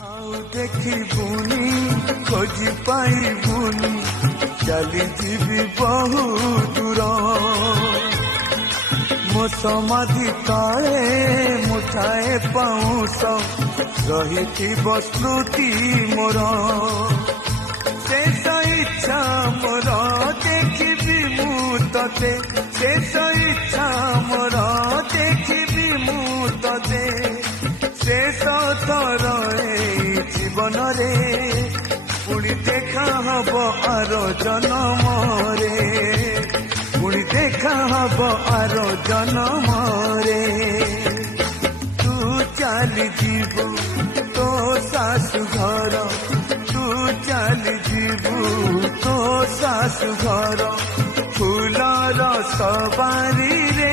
आउ देखिबुनी खोजी पाइबुनी चली जीवी बहु दूर मो समाधि तले मुठाए पाउस रही स्मृति मोर शेष इच्छा मोर देखिबी मु तते शेष इच्छा मोर देखिबी मु तते शेष थर जीवन रे पुणी देखा हब आर जन्म रे पुणी देखा हब आर जन्म रे तू चली जीवु तो सासु घर तू चली जीवु तो सासु घर फूलर सवारी रे